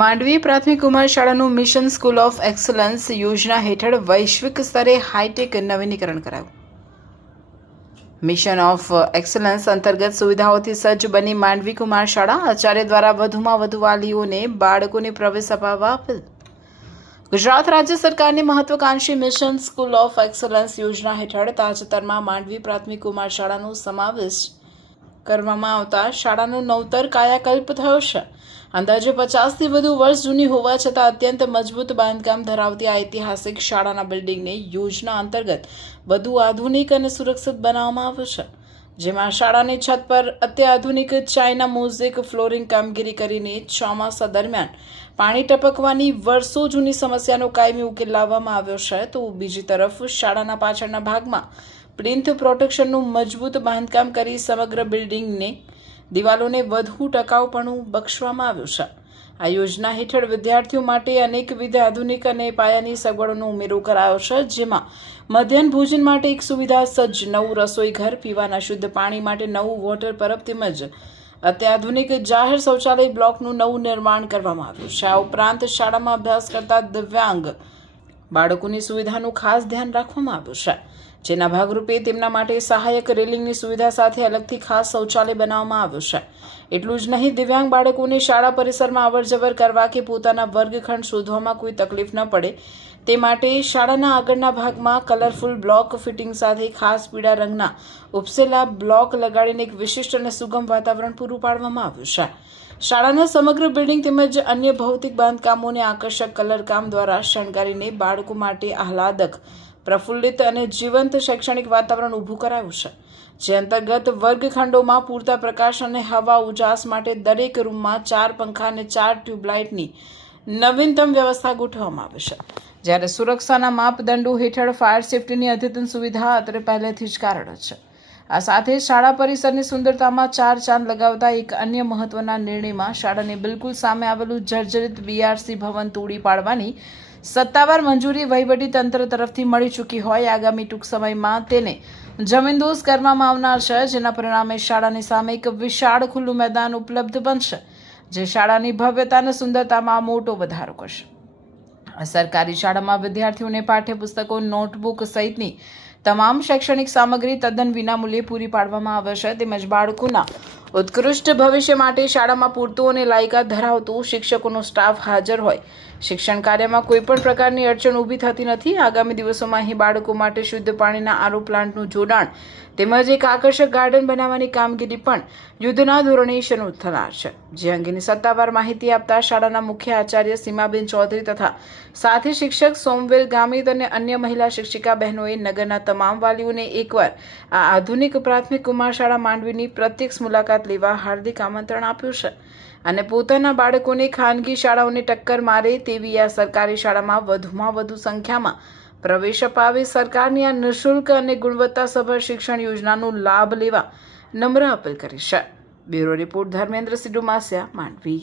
માંડવી પ્રાથમિક કુમાર શાળાનું mission school of excellence યોજના હેઠળ વૈશ્વિક સ્તરે હાઈટેક નવીનીકરણ કરાયું. મિશન ઓફ એક્સલન્સ અંતર્ગત સુવિધાઓથી સજ્જ બની માંડવી કુમાર શાળા આચાર્ય દ્વારા વધુમાં વધુ વાલીઓને બાળકોને પ્રવેશ અપાવવા અપીલ. ગુજરાત રાજ્ય સરકારની મહત્વાકાંક્ષી મિશન સ્કૂલ ઓફ એક્સલન્સ યોજના હેઠળ તાજેતરમાં માંડવી પ્રાથમિક કુમાર શાળાનો સમાવેશ કરવામાં આવતા શાળાનો નવતર કાયાકલ્પ થયો છે. અંદાજે 50થી વધુ વર્ષ જૂની હોવા છતાં અત્યંત મજબૂત બાંધકામ ધરાવતી આ ઐતિહાસિક શાળાના બિલ્ડિંગને યોજના અંતર્ગત વધુ આધુનિક અને સુરક્ષિત બનાવવામાં આવ્યું છે, જેમાં શાળાની છત પર અત્યાધુનિક ચાઇના મોઝેક ફ્લોરિંગ કામગીરી કરીને ચોમાસા દરમિયાન પાણી ટપકવાની વર્ષો જૂની સમસ્યાનો કાયમી ઉકેલ લાવવામાં આવ્યો છે. તો બીજી તરફ શાળાના પાછળના ભાગમાં પ્લિન્થ પ્રોટેક્શનનું મજબૂત બાંધકામ કરી સમગ્ર બિલ્ડિંગને દિવાલોને વધુ ટકાઉપણું બક્ષવામાં આવ્યું છે. આ યોજના હેઠળ વિદ્યાર્થીઓ માટે અનેકવિધ આધુનિક અને પાયાની સગવડોનો ઉમેરો કરાયો છે, જેમાં મધ્યાહન ભોજન માટે એક સુવિધા સજ્જ નવું રસોઈ ઘર, પીવાના શુદ્ધ પાણી માટે નવું વોટર પરબ તેમજ અત્યાધુનિક જાહેર શૌચાલય બ્લોકનું નવું નિર્માણ કરવામાં આવ્યું છે. આ ઉપરાંત શાળામાં અભ્યાસ કરતા દિવ્યાંગ બાળકોની સુવિધાનું ખાસ ધ્યાન રાખવામાં આવ્યું છે, જેના ભાગરૂપે તેમના માટે સહાયક રેલિંગની સુવિધા સાથે અલગથી ખાસ શૌચાલય બનાવવામાં આવ્યું છે. એટલું જ નહીં, દિવ્યાંગ બાળકોને શાળા પરિસરમાં અવરજવર કરવા કે પોતાના વર્ગખંડ શોધવામાં કોઈ તકલીફ ન પડે તે માટે શાળાના આગળના ભાગમાં કલરફુલ બ્લોક ફિટિંગ સાથે ખાસ પીળા રંગના ઉપસેલા બ્લોક લગાડીને એક વિશિષ્ટ અને સુગમ વાતાવરણ પૂરું પાડવામાં આવ્યું છે. શાળાના સમગ્ર બિલ્ડિંગ તેમજ અન્ય ભૌતિક બાંધકામોને આકર્ષક કલરકામ દ્વારા શણગારીને બાળકો માટે આહલાદક, પ્રફુલ્લિત અને જીવંત શૈક્ષણિક વાતાવરણ ઊભું કરાયું છે, જે અંતર્ગત વર્ગખંડોમાં પૂરતા પ્રકાશ અને હવા ઉજાસ માટે દરેક રૂમમાં 4 પંખા અને 4 ટ્યુબલાઇટની નવીનતમ વ્યવસ્થા ગોઠવવામાં આવી છે. જ્યારે સુરક્ષાના માપદંડો હેઠળ ફાયર સેફટીની અદ્યતન સુવિધા અત્રે પહેલેથી જ કાર્યરત છે. આ સાથે શાળા પરિસરની સુંદરતામાં 4 ચાંદ લગાવતા એક અન્ય મહત્વના નિર્ણયમાં શાળાની બિલકુલ સામે આવેલું જર્જરિત બીઆરસી ભવન તોડી પાડવાની સત્તાવાર મંજૂરી વહીવટી તંત્ર તરફથી મળી ચૂકી હોય આગામી ટૂંક સમયમાં તેને જમીનદોઝ કરવામાં આવનાર છે, જેના પરિણામે શાળાની સામે એક વિશાળ ખુલ્લું મેદાન ઉપલબ્ધ બનશે, જે શાળાની ભવ્યતા અને સુંદરતામાં મોટો વધારો કરશે. સરકારી શાળામાં વિદ્યાર્થીઓને પાઠ્યપુસ્તકો, નોટબુક સહિતની તમામ શૈક્ષણિક સામગ્રી તદ્દન વિનામૂલ્યે પૂરી પાડવામાં આવે છે, તેમજ બાળકોના ઉત્કૃષ્ટ ભવિષ્ય માટે શાળામાં પૂરતો અને લાયકાત ધરાવતો શિક્ષકોનો સ્ટાફ હાજર હોય શિક્ષણ કાર્યમાં કોઈપણ પ્રકારની અડચણ ઊભી થતી નથી. આગામી દિવસોમાં અહીં બાળકો માટે શુદ્ધ પાણીના આરો પ્લાન્ટનું જોડાણ તેમજ એક આકર્ષક ગાર્ડન બનાવવાની કામગીરી પણ યુદ્ધના ધોરણે શરૂ થનાર છે, જે અંગેની સત્તાવાર માહિતી આપતા શાળાના મુખ્ય આચાર્ય સીમાબેન ચૌધરી તથા સાથી શિક્ષક સોમવેલ ગામિત અને અન્ય મહિલા શિક્ષિકા બહેનોએ નગરના તમામ વાલીઓને એકવાર આ આધુનિક પ્રાથમિક કુમાર શાળા માંડવીની પ્રત્યક્ષ મુલાકાત લેવા હાર્દિક આમંત્રણ આપ્યું છે અને પોતાના બાળકોને ખાનગી શાળાઓને ટક્કર મારે તેવી આ સરકારી શાળામાં વધુમાં વધુ સંખ્યામાં પ્રવેશ અપાવી સરકારની આ નિઃશુલ્ક અને ગુણવત્તાસભર શિક્ષણ યોજનાનો લાભ લેવા નમ્ર અપીલ કરી છે. Bureau report Dharmendrasinh Dumasia, Mandvi.